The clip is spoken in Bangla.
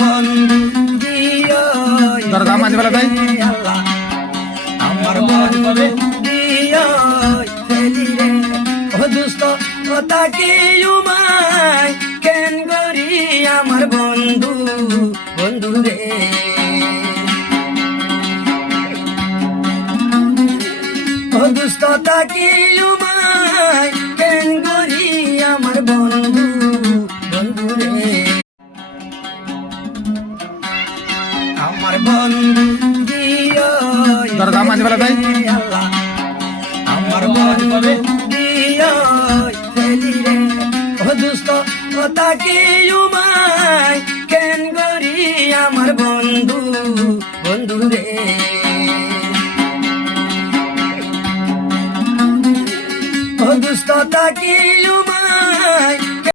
বন্ধু দিও দরগা মাঝে বেলা তাই আল্লাহ আমার বন্ধু দিও ফেলি রে ও দুস্ত কথা কি উমায় কেন করি আমার বন্ধু বন্ধু রে ও দুস্ত তাকি উমায় কেন করি আমার বন্ধু বন্ধু রে আমার বন্ধু দিও দরগা মাঝে বেলা তাই আল্লাহ আমার বন্ধু দিও ফেলি রে ও দুস্ত কথা কি উমায় কেন করি আমার বন্ধু বন্ধু রে ও দুস্ত তাকি